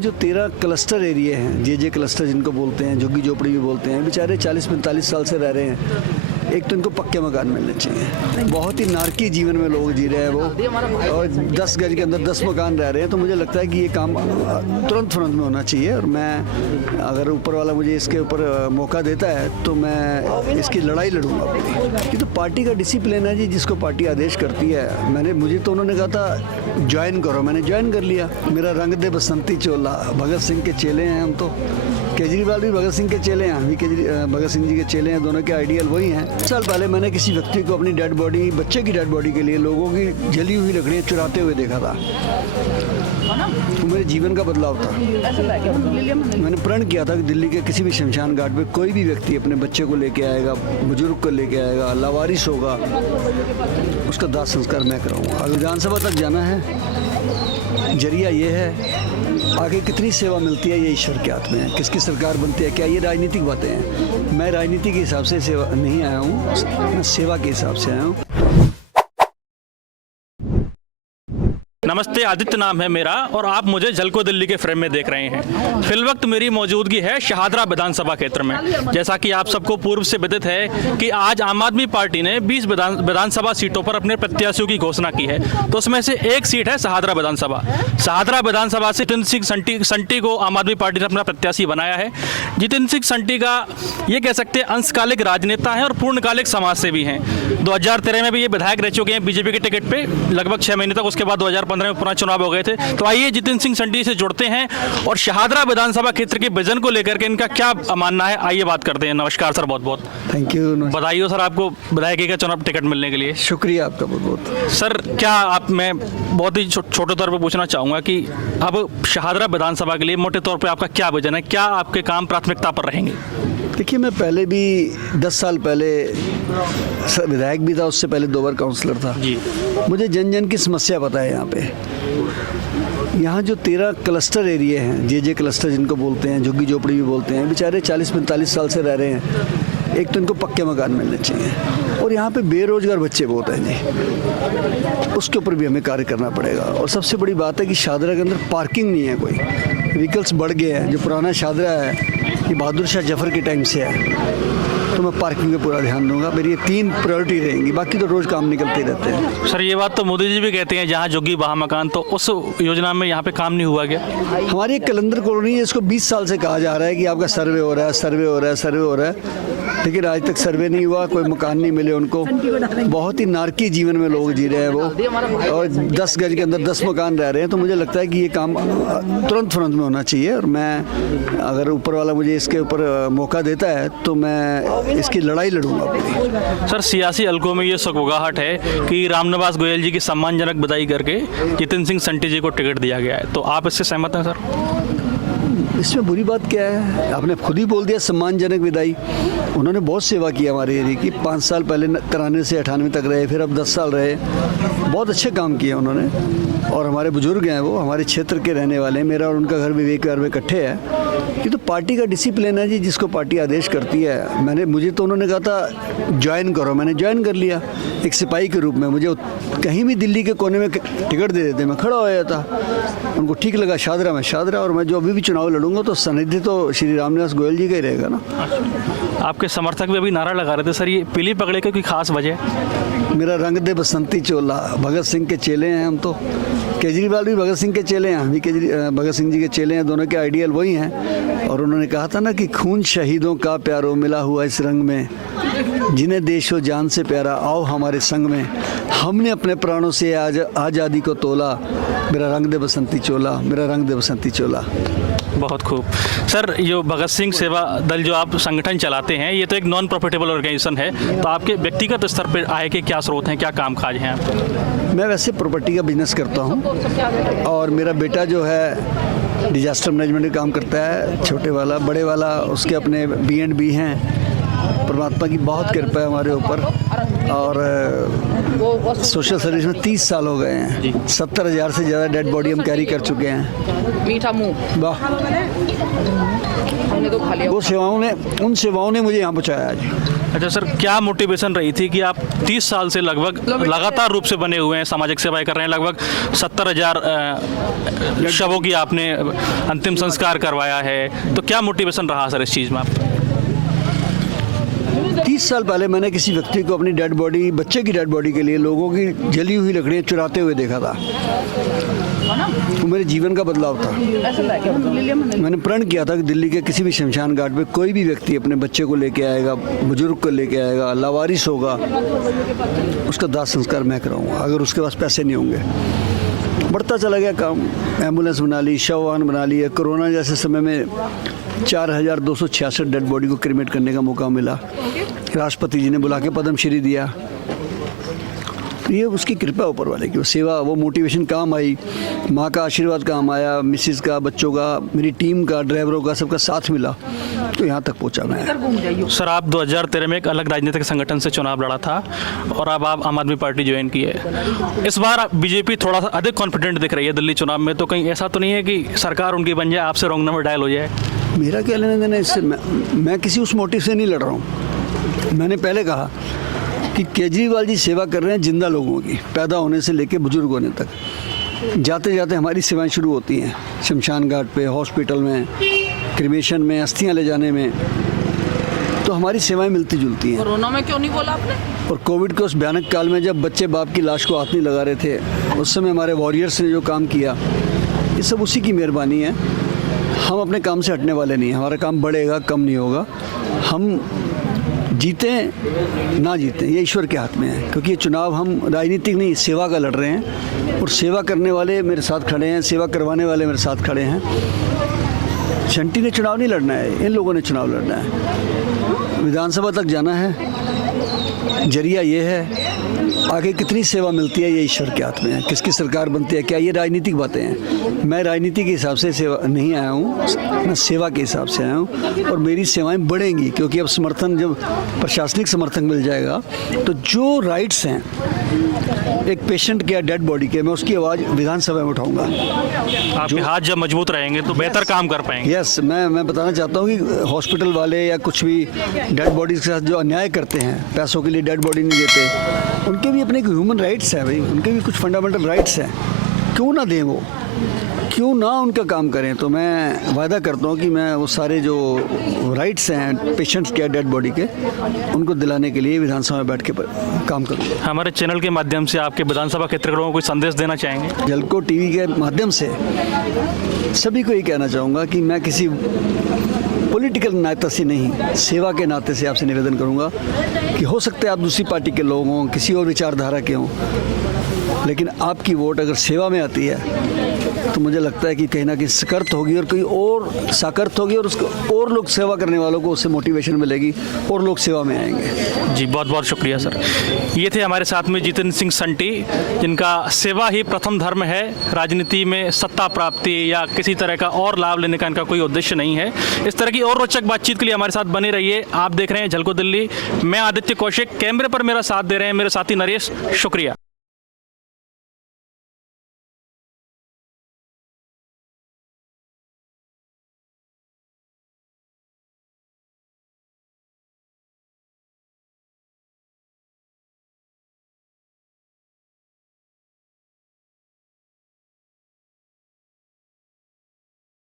जो 13 cluster area हैं, जे cluster जिनको बोलते हैं, झुग्गी झोपड़ी भी बोलते हैं, बेचारे 40-45 साल से रह रहे हैं। एक तो इनको पक्के मकान मिलने चाहिए। बहुत ही नारकी जीवन में लोग जी रहे हैं वो, और 10 गज के अंदर 10 मकान रह रहे हैं। तो मुझे लगता है कि ये काम तुरंत में होना चाहिए, और मैं अगर ऊपर वाला मुझे इसके ऊपर मौका देता है तो मैं इसकी लड़ाई लड़ूंगा। ये तो पार्टी का डिसिप्लिन है जी, जिसको पार्टी आदेश करती है। मुझे तो उन्होंने कहा था ज्वाइन करो, मैंने ज्वाइन कर लिया। मेरा रंग दे बसंती चोला, भगत सिंह के चेले हैं हम तो। केजरीवाल भी भगत सिंह के चेले हैं, हम भी भगत सिंह जी के चेले हैं। दोनों के आइडियल वही हैं। साल पहले मैंने किसी व्यक्ति को अपनी डेड बॉडी, बच्चे की डेड बॉडी के लिए लोगों की जली हुई लकड़ियाँ चुराते हुए देखा था। तो मेरे जीवन का बदलाव था। मैंने प्रण किया था कि दिल्ली के किसी भी शमशान घाट पे कोई भी व्यक्ति अपने बच्चे को लेके आएगा, बुजुर्ग को लेके आएगा, लावारिस होगा, उसका दाह संस्कार मैं कराऊंगा। अब विधानसभा तक जाना है, जरिया ये है। आगे कितनी सेवा मिलती है ये ईश्वर के हाथ में है। किसकी सरकार बनती है, क्या ये राजनीतिक बातें हैं? मैं राजनीति के हिसाब से सेवा नहीं आया हूँ, मैं सेवा के हिसाब से आया हूँ। नमस्ते, आदित्य नाम है मेरा, और आप मुझे झलको दिल्ली के फ्रेम में देख रहे हैं। फिल वक्त मेरी मौजूदगी है शहादरा विधानसभा क्षेत्र में। जैसा कि आप सबको पूर्व से विदित है कि आज आम आदमी पार्टी ने 20 विधानसभा सीटों पर अपने प्रत्याशियों की घोषणा की है। तो उसमें से एक सीट है शहादरा विधानसभा। शहादरा विधानसभा से जितिन सिंह संटी को आम आदमी पार्टी ने अपना प्रत्याशी बनाया है। जितिन सिंह संटी का ये कह सकते हैं अंशकालिक राजनेता है और पूर्णकालिक समाजसेवी हैं। 2013 में भी ये विधायक रह चुके हैं बीजेपी के टिकट पे लगभग 6 महीने तक। उसके बाद 2015 में पुनः चुनाव हो गए थे। तो आइए जितिन सिंह संटी से जुड़ते हैं और शहादरा विधानसभा क्षेत्र के विजन को लेकर के इनका क्या मानना है, आइए बात करते हैं। नमस्कार सर, बहुत बहुत थैंक यू। बधाई हो सर आपको विधायक का चुनाव टिकट मिलने के लिए। शुक्रिया आपका बहुत बहुत। सर क्या आप, मैं बहुत ही छोटे तौर पर पूछना चाहूँगा कि अब शहादरा विधानसभा के लिए मोटे तौर पर आपका क्या विजन है, क्या आपके काम प्राथमिकता पर रहेंगे? देखिए, मैं पहले भी 10 साल पहले विधायक भी था, उससे पहले 2 बार काउंसलर था जी। मुझे जन जन की समस्या पता है। यहाँ जो 13 क्लस्टर एरिया हैं, जे क्लस्टर जिनको बोलते हैं, झुग्गी झोपड़ी भी बोलते हैं, बेचारे 40-45 साल से रह रहे हैं। एक तो इनको पक्के मकान मिलने चाहिए, और यहाँ पे बेरोजगार बच्चे बहुत हैं जी, उसके ऊपर भी हमें कार्य करना पड़ेगा। और सबसे बड़ी बात है कि शहादरा के अंदर पार्किंग नहीं है, कोई व्हीकल्स बढ़ गए हैं। जो पुराना शहादरा है ये बहादुर शाह जफर के टाइम से है, तो मैं पार्किंग पे पूरा ध्यान दूंगा। मेरी ये 3 प्रायोरिटी रहेंगी, बाकी तो रोज काम निकलते रहते हैं। सर ये बात तो मोदी जी भी कहते हैं, जहाँ झुग्गी वहाँ मकान, तो उस योजना में यहाँ पे काम नहीं हुआ क्या? हमारी एक कलंदर कॉलोनी है, इसको 20 साल से कहा जा रहा है कि आपका सर्वे हो रहा है, सर्वे हो रहा है, सर्वे हो रहा है, लेकिन आज तक सर्वे नहीं हुआ, कोई मकान नहीं मिले उनको। बहुत ही नारकी जीवन में लोग जी रहे हैं वो, और 10 गज के अंदर 10 मकान रह रहे हैं। तो मुझे लगता है कि ये काम तुरंत में होना चाहिए, और मैं अगर ऊपर वाला मुझे इसके ऊपर मौका देता है तो मैं इसकी लड़ाई लड़ूंगा। सर सियासी हलकों में ये सकुगाहट है कि रामनिवास गोयल जी की सम्मानजनक विदाई करके जितिन सिंह संटी जी को टिकट दिया गया है, तो आप इससे सहमत हैं सर? इसमें बुरी बात क्या है? आपने खुद ही बोल दिया सम्मानजनक विदाई। उन्होंने बहुत सेवा की हमारे एरिया की। 5 साल पहले 93 से 98 तक रहे, फिर अब 10 साल रहे। बहुत अच्छे काम किए उन्होंने, और हमारे बुजुर्ग हैं, वो हमारे क्षेत्र के रहने वाले हैं। मेरा और उनका घर विवेक विहार में इकट्ठे है। ये तो पार्टी का डिसिप्लिन है जी, जिसको पार्टी आदेश करती है। मुझे तो उन्होंने कहा था ज्वाइन करो, मैंने ज्वाइन कर लिया एक सिपाही के रूप में। मुझे कहीं भी दिल्ली के कोने में टिकट दे देते, मैं खड़ा हो जाता। उनको ठीक लगा शहादरा में शहादरा, और मैं जो अभी भी चुनाव लड़ूंगा तो सानिध्य तो श्री रामनिवास गोयल जी का ही रहेगा ना। आपके समर्थक भी अभी नारा लगा रहे थे सर, ये पीली पगड़े की कोई खास वजह? मेरा रंग दे बसंती चोला, भगत सिंह के चेले हैं हम तो। केजरीवाल भी भगत सिंह के चेले हैं, हम भी भगत सिंह जी के चेले हैं। दोनों के आइडियल वही हैं। और उन्होंने कहा था ना कि खून शहीदों का प्यारो मिला हुआ इस रंग में, जिन्हें देश व जान से प्यारा आओ हमारे संग में। हमने अपने प्राणों से आज आज़ादी को तोला, मेरा रंग दे बसंती चोला, मेरा रंग दे बसंती चोला। बहुत खूब सर। ये भगत सिंह सेवा दल जो आप संगठन चलाते हैं, ये तो एक नॉन प्रॉफिटेबल ऑर्गेनाइजेशन है, तो आपके व्यक्तिगत स्तर पर आय के क्या स्रोत हैं, क्या काम काज हैं आप? मैं वैसे प्रॉपर्टी का बिजनेस करता हूँ, और मेरा बेटा जो है डिजास्टर मैनेजमेंट का काम करता है, छोटे वाला। बड़े वाला उसके अपने B&B हैं। परमात्मा की बहुत कृपा है हमारे ऊपर, और सोशल सर्विस में 30 साल हो गए हैं। 70,000 से ज़्यादा डेड बॉडी हम कैरी कर चुके हैं। मीठा मुंह वाह, हमने तो खा लिया। उन सेवाओं ने मुझे यहाँ पहुँचाया आज। अच्छा सर, क्या मोटिवेशन रही थी कि आप 30 साल से लगभग लगातार रूप से बने हुए हैं, सामाजिक सेवाएं कर रहे हैं, लगभग 70,000 शवों की आपने अंतिम संस्कार करवाया है, तो क्या मोटिवेशन रहा सर इस चीज़ में आपका? 30 साल पहले मैंने किसी व्यक्ति को अपनी डेड बॉडी, बच्चे की डेड बॉडी के लिए लोगों की जली हुई लकड़ियाँ चुराते हुए देखा था। वो मेरे जीवन का बदलाव था। मैंने प्रण किया था कि दिल्ली के किसी भी शमशान घाट पे कोई भी व्यक्ति अपने बच्चे को लेके आएगा, बुजुर्ग को लेके आएगा, लावारिस होगा, उसका दाह संस्कार मैं कराऊंगा, अगर उसके पास पैसे नहीं होंगे। बढ़ता चला गया काम, एम्बुलेंस बना ली, शव वाहन बना लिए। कोरोना जैसे समय में 4,266 डेड बॉडी को क्रिमेट करने का मौका मिला। राष्ट्रपति जी ने बुला के पद्मश्री दिया। तो ये उसकी कृपा ऊपर वाले की, वो सेवा, वो मोटिवेशन काम आई, माँ का आशीर्वाद काम आया, मिसिस का, बच्चों का, मेरी टीम का, ड्राइवरों का, सबका साथ मिला, तो यहाँ तक पहुँचा मैं। सर, आप 2013 में एक अलग राजनीतिक संगठन से चुनाव लड़ा था और अब आप आम आदमी पार्टी ज्वाइन की है। इस बार बीजेपी थोड़ा सा अधिक कॉन्फिडेंट दिख रही है दिल्ली चुनाव में, तो कहीं ऐसा तो नहीं है कि सरकार उनकी बन जाए, आपसे रॉन्ग नंबर डायल हो जाए? मेरा क्या लेना देना इससे, मैं किसी उस मोटिव से नहीं लड़ रहा हूँ। मैंने पहले कहा कि केजरीवाल जी सेवा कर रहे हैं जिंदा लोगों की, पैदा होने से लेकर बुजुर्ग होने तक। जाते जाते हमारी सेवाएं शुरू होती हैं शमशान घाट पे, हॉस्पिटल में, क्रिमेशन में, अस्थियां ले जाने में, तो हमारी सेवाएं मिलती जुलती हैं। कोरोना में क्यों नहीं बोला आपने? और कोविड के उस भयानक काल में जब बच्चे बाप की लाश को हाथ नहीं लगा रहे थे, उस समय हमारे वॉरियर्स ने जो काम किया, ये सब उसी की मेहरबानी है। हम अपने काम से हटने वाले नहीं हैं, हमारा काम बढ़ेगा, कम नहीं होगा। हम जीतें ना जीतें ये ईश्वर के हाथ में है, क्योंकि ये चुनाव हम राजनीतिक नहीं, सेवा का लड़ रहे हैं, और सेवा करने वाले मेरे साथ खड़े हैं, सेवा करवाने वाले मेरे साथ खड़े हैं। शंटी ने चुनाव नहीं लड़ना है, इन लोगों ने चुनाव लड़ना है। विधानसभा तक जाना है, जरिया ये है, आगे कितनी सेवा मिलती है ये ईश्वर के हाथ में है। किसकी सरकार बनती है, क्या ये राजनीतिक बातें हैं? मैं राजनीति के हिसाब से सेवा नहीं आया हूँ, मैं सेवा के हिसाब से आया हूँ, और मेरी सेवाएं बढ़ेंगी, क्योंकि अब समर्थन, जब प्रशासनिक समर्थन मिल जाएगा, तो जो राइट्स हैं एक पेशेंट के या डेड बॉडी के, मैं उसकी आवाज़ विधानसभा में उठाऊंगा। आपके हाथ जब मजबूत रहेंगे तो बेहतर काम कर पाएंगे। यस, मैं बताना चाहता हूँ कि हॉस्पिटल वाले या कुछ भी डेड बॉडीज़ के साथ जो अन्याय करते हैं, पैसों के लिए डेड बॉडी नहीं देते, उनके भी अपने ह्यूमन राइट्स हैं भाई, उनके भी कुछ फंडामेंटल राइट्स हैं, क्यों ना दें वो, क्यों ना उनका काम करें। तो मैं वादा करता हूँ कि मैं वो सारे जो राइट्स हैं पेशेंट्स के, डेड बॉडी के, उनको दिलाने के लिए विधानसभा में बैठ के काम करूँगा। हमारे चैनल के माध्यम से आपके विधानसभा क्षेत्र के लोगों को कोई संदेश देना चाहेंगे? झलको टीवी के माध्यम से सभी को ये कहना चाहूँगा कि मैं किसी पॉलिटिकल नाते से नहीं, सेवा के नाते से आपसे निवेदन करूँगा कि हो सकता है आप दूसरी पार्टी के लोग हों, किसी और विचारधारा के हों, लेकिन आपकी वोट अगर सेवा में आती है तो मुझे लगता है कि कहीं ना कहीं सकर्त होगी, और कोई और साकर्त होगी, और उसको और लोग सेवा करने वालों को उससे मोटिवेशन मिलेगी, और लोग सेवा में आएंगे। जी, बहुत बहुत शुक्रिया सर। ये थे हमारे साथ में जितेंद्र सिंह संटी, जिनका सेवा ही प्रथम धर्म है, राजनीति में सत्ता प्राप्ति या किसी तरह का और लाभ लेने का इनका कोई उद्देश्य नहीं है। इस तरह की और रोचक बातचीत के लिए हमारे साथ बने रहिए। आप देख रहे हैं झलको दिल्ली, मैं आदित्य कौशिक, कैमरे पर मेरा साथ दे रहे हैं मेरे साथी नरेश। शुक्रिया।